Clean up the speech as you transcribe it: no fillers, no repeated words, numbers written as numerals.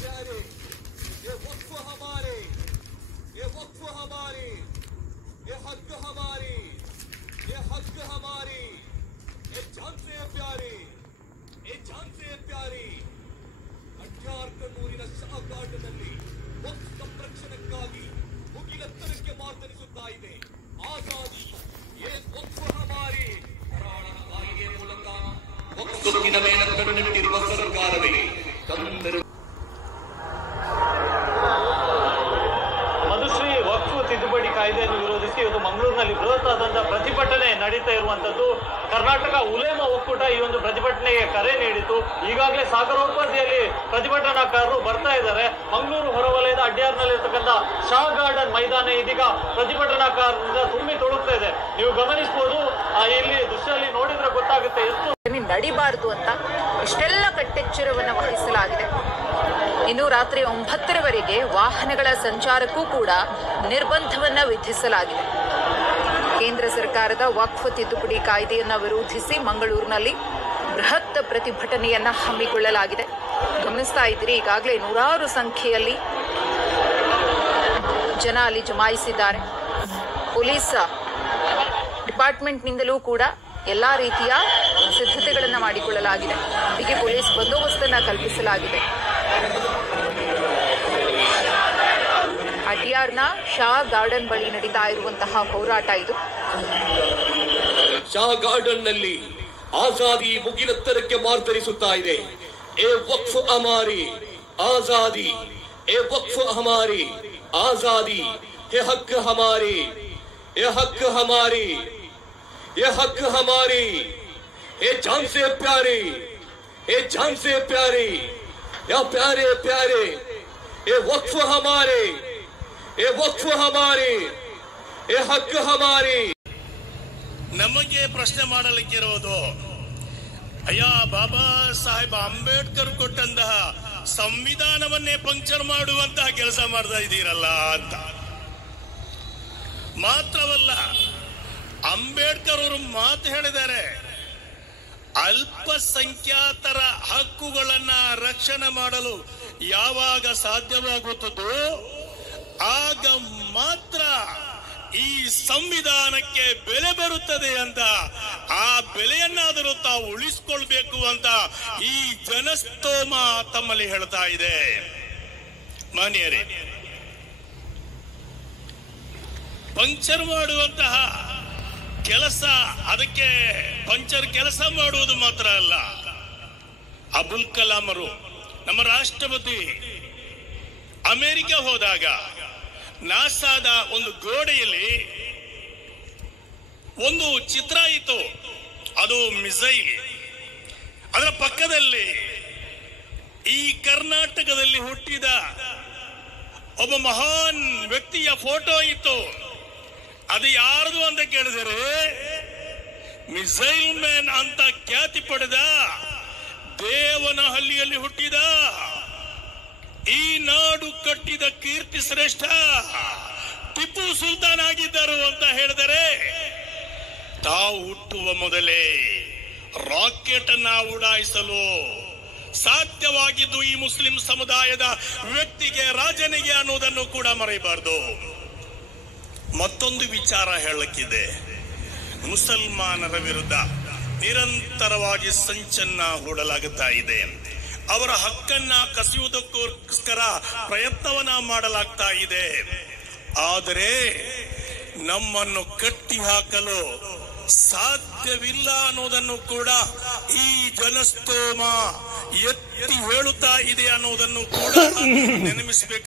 प्यारे, ये वक्फ हमारे, ये वक्फ हमारे, ये हक हमारे, ये हक हमारे, ये जान से प्यारे, ये जान से प्यारे. ಅಡ್ಯಾರ್ಕಣ್ಣೂರಿನ ಶಾಗಾಟದಲ್ಲಿ ವಕ್ಫ್ ಸಂರಕ್ಷಣೆಗಾಗಿ ಮುಗಿಲೆತ್ತರಕ್ಕೆ ಮಾತನಿಸುತ್ತಾ ಇದೆ. ಆಜಾದಿ ಯೇ ವಕ್ಫ್ ಹಮಾರಿ ಕರಾಳ ಕಾಯಿದೆ ಮೂಲಕ ವಕ್ಫ್ ಸೊಕ್ಕಿನ ಮೇಲೆ ಕಣ್ಣಿಟ್ಟಿರುವ ಸರ್ಕಾರವೇ ತಂದರು. ಮಧುಶ್ರೀ ವಕ್ಫ್ ತಿದ್ದುಪಡಿ ಕಾಯ್ದೆಯನ್ನು ವಿರೋಧಿಸಿ ಇವತ್ತು ಮಂಗಳೂರಿನಲ್ಲಿ ಬೃಹತ್ತಾದಂತಹ ಪ್ರತಿಭಟನೆ ನಡೀತಾ ಇರುವಂತದ್ದು. ಕರ್ನಾಟಕ ಉಲೇಮಾ ಒಕ್ಕೂಟ ಈ ಒಂದು ಪ್ರತಿಭಟನೆಗೆ ಕರೆ ನೀಡಿತು. ಈಗಾಗಲೇ ಸಾಗರೋತ್ಪತ್ತಿಯಲ್ಲಿ ಪ್ರತಿಭಟನಾಕಾರರು ಬರ್ತಾ ಇದ್ದಾರೆ. ಮಂಗಳೂರು ಹೊರವಲಯದ ಅಡ್ಯಾರ್ನಲ್ಲಿರ್ತಕ್ಕಂಥ ಶಾ ಗಾರ್ಡನ್ ಮೈದಾನ ಇದೀಗ ಪ್ರತಿಭಟನಾಕಾರರಿಂದ ತುಂಬಿ ತುಳುಕ್ತಾ ಇದೆ. ನೀವು ಗಮನಿಸಬಹುದು, ಇಲ್ಲಿ ದೃಶ್ಯದಲ್ಲಿ ನೋಡಿದ್ರೆ ಗೊತ್ತಾಗುತ್ತೆ ಎಷ್ಟು ನಡಿಬಾರದು ಅಂತ ಇಷ್ಟೆಲ್ಲ ಕಟ್ಟೆಚ್ಚರವನ್ನು ವಹಿಸಲಾಗಿದೆ. ಇನ್ನು ರಾತ್ರಿ 9ರವರೆಗೆ ವಾಹನಗಳ ಸಂಚಾರಕ್ಕೂ ಕೂಡ ನಿರ್ಬಂಧವನ್ನ ವಿಧಿಸಲಾಗಿದೆ. ಕೇಂದ್ರ ಸರ್ಕಾರದ ವಕ್ಫ್ ತಿದ್ದುಪಡಿ ಕಾಯ್ದೆಯನ್ನ ವಿರೋಧಿಸಿ ಮಂಗಳೂರಿನಲ್ಲಿ ಬೃಹತ್ ಪ್ರತಿಭಟನೆಯನ್ನ ಹಮ್ಮಿಕೊಳ್ಳಲಾಗಿದೆ. ಗಮನಿಸ್ತಾ ಇದ್ದೀರಿ, ಈಗಾಗಲೇ ನೂರಾರು ಸಂಖ್ಯೆಯಲ್ಲಿ ಜನ ಅಲ್ಲಿ ಜಮಾಯಿಸಿದ್ದಾರೆ. ಪೊಲೀಸ್ ಡಿಪಾರ್ಟ್ಮೆಂಟ್ನಿಂದಲೂ ಕೂಡ ಎಲ್ಲಾ ರೀತಿಯ ಸಿದ್ಧತೆಗಳನ್ನು ಮಾಡಿಕೊಳ್ಳಲಾಗಿದೆ. ಹೀಗೆ ಪೊಲೀಸ್ ಬಂದೋಬಸ್ತನ್ನು ಕಲ್ಪಿಸಲಾಗಿದೆ. ಅಡ್ಯಾರ್ನ ಶಾ ಗಾರ್ಡನ್ ಬಳಿ ನಡೀತಾ ಇರುವಂತಹ ಹೋರಾಟ ಇದು. ಶಾ ಗಾರ್ಡನ್ ನಲ್ಲಿ ಆಜಾದಿ ಮುಗಿಲೆತ್ತರಕ್ಕೆ ಮಾರ್ಪಡಿಸುತ್ತಾ ಇದೆ. ಎ ವಕ್ಫ್ ಹಮಾರಿ ಆಜಾದಿ, ಎ ವಕ್ಫ್ ಹಮಾರಿ ಆಜಾದಿ, ಎ ಹಕ್ ಹಮಾರಿ, ಎ ಹಕ್ ಹಮಾರಿ, ಎ ಹಕ್ ಹಮಾರಿ, ಎ ಜಾನ್ ಸೆ ಪ್ಯಾರಿ, ಎ ಜಾನ್ ಸೆ ಪ್ಯಾರಿ, ಯಾ ಪ್ಯಾರೆ ಪ್ಯಾರೆ, ಎ ವಕ್ಫ್ ಹಮಾರೆ, ಎ ವಕ್ಫ್ ಹಮಾರಿ, ಎ ಹಕ್ ಹಮಾರಿ. ನಮಗೆ ಪ್ರಶ್ನೆ ಮಾಡಲಿಕ್ಕಿರುವುದು, ಅಯ್ಯ ಬಾಬಾ ಸಾಹೇಬ್ ಅಂಬೇಡ್ಕರ್ ಕೊಟ್ಟಂತಹ ಸಂವಿಧಾನವನ್ನೇ ಪಂಕ್ಚರ್ ಮಾಡುವಂತಹ ಕೆಲಸ ಮಾಡ್ತಾ ಇದ್ದೀರಲ್ಲ ಅಂತ. ಮಾತ್ರವಲ್ಲ, ಅಂಬೇಡ್ಕರ್ ಅವರು ಮಾತು ಹೇಳಿದ್ದಾರೆ, ಅಲ್ಪಸಂಖ್ಯಾತರ ಹಕ್ಕುಗಳನ್ನ ರಕ್ಷಣೆ ಮಾಡಲು ಯಾವಾಗ ಸಾಧ್ಯವಾಗುತ್ತದೋ ಆಗ ಮಾತ್ರ ಈ ಸಂವಿಧಾನಕ್ಕೆ ಬೆಲೆ ಬರುತ್ತದೆ ಅಂತ. ಆ ಬೆಲೆಯನ್ನಾದರೂ ತಾವು ಉಳಿಸಿಕೊಳ್ಬೇಕು ಅಂತ ಈ ಜನಸ್ತೋಮ ತಮ್ಮಲ್ಲಿ ಹೇಳ್ತಾ ಇದೆ. ಮಾನ್ಯರೇ, ಪಂಕ್ಚರ್ ಮಾಡುವಂತಹ ಕೆಲಸ, ಅದಕ್ಕೆ ಪಂಕ್ಚರ್ ಕೆಲಸ ಮಾಡುವುದು ಮಾತ್ರ ಅಲ್ಲ. ಅಬುಲ್ ಕಲಾಂ ಅವರು, ನಮ್ಮ ರಾಷ್ಟ್ರಪತಿ, ಅಮೆರಿಕ ಹೋದಾಗ ನಾಸಾದ ಒಂದು ಗೋಡೆಯಲ್ಲಿ ಒಂದು ಚಿತ್ರ ಇತ್ತು, ಅದು ಮಿಸೈಲ್. ಅದರ ಪಕ್ಕದಲ್ಲಿ ಈ ಕರ್ನಾಟಕದಲ್ಲಿ ಹುಟ್ಟಿದ ಒಬ್ಬ ಮಹಾನ್ ವ್ಯಕ್ತಿಯ ಫೋಟೋ ಇತ್ತು. ಅದು ಯಾರದು ಅಂತ ಕೇಳಿದರೆ, ಮಿಸೈಲ್ ಮ್ಯಾನ್ ಅಂತ ಖ್ಯಾತಿ ಪಡೆದ ದೇವನಹಳ್ಳಿಯಲ್ಲಿ ಹುಟ್ಟಿದ, ಈ ನಾಡು ಕಟ್ಟಿದ ಕೀರ್ತಿ ಶ್ರೇಷ್ಠ ಟಿಪ್ಪು ಸುಲ್ತಾನ್ ಆಗಿದ್ದರು ಅಂತ ಹೇಳಿದರೆ, ತಾವು ಹುಟ್ಟುವ ಮೊದಲೇ ರಾಕೆಟ್ ಅನ್ನ ಉಡಾಯಿಸಲು ಸಾಧ್ಯವಾಗಿದ್ದು ಈ ಮುಸ್ಲಿಂ ಸಮುದಾಯದ ವ್ಯಕ್ತಿಗೆ, ರಾಜನಿಗೆ ಅನ್ನೋದನ್ನು ಕೂಡ ಮರೆಯಬಾರದು. ಮತ್ತೊಂದು ವಿಚಾರ ಹೇಳಕ್ಕಿದೆ. ಮುಸಲ್ಮಾನರ ವಿರುದ್ಧ ನಿರಂತರವಾಗಿ ಸಂಚನ್ನ ಹೂಡಲಾಗುತ್ತಾ ಇದೆ. ಅವರ ಹಕ್ಕನ್ನ ಕಸಿಯುವುದಕ್ಕೋಸ್ಕರ ಪ್ರಯತ್ನವನ್ನ ಮಾಡಲಾಗ್ತಾ ಇದೆ. ಆದರೆ ನಮ್ಮನ್ನು ಕಟ್ಟಿ ಹಾಕಲು ಸಾಧ್ಯವಿಲ್ಲ ಅನ್ನೋದನ್ನು ಕೂಡ ಈ ಜನಸ್ತೋಮ ಎತ್ತಿ ಹೇಳುತ್ತಾ ಇದೆ ಅನ್ನೋದನ್ನು ಕೂಡ ನೆನಪಿಸಬೇಕು.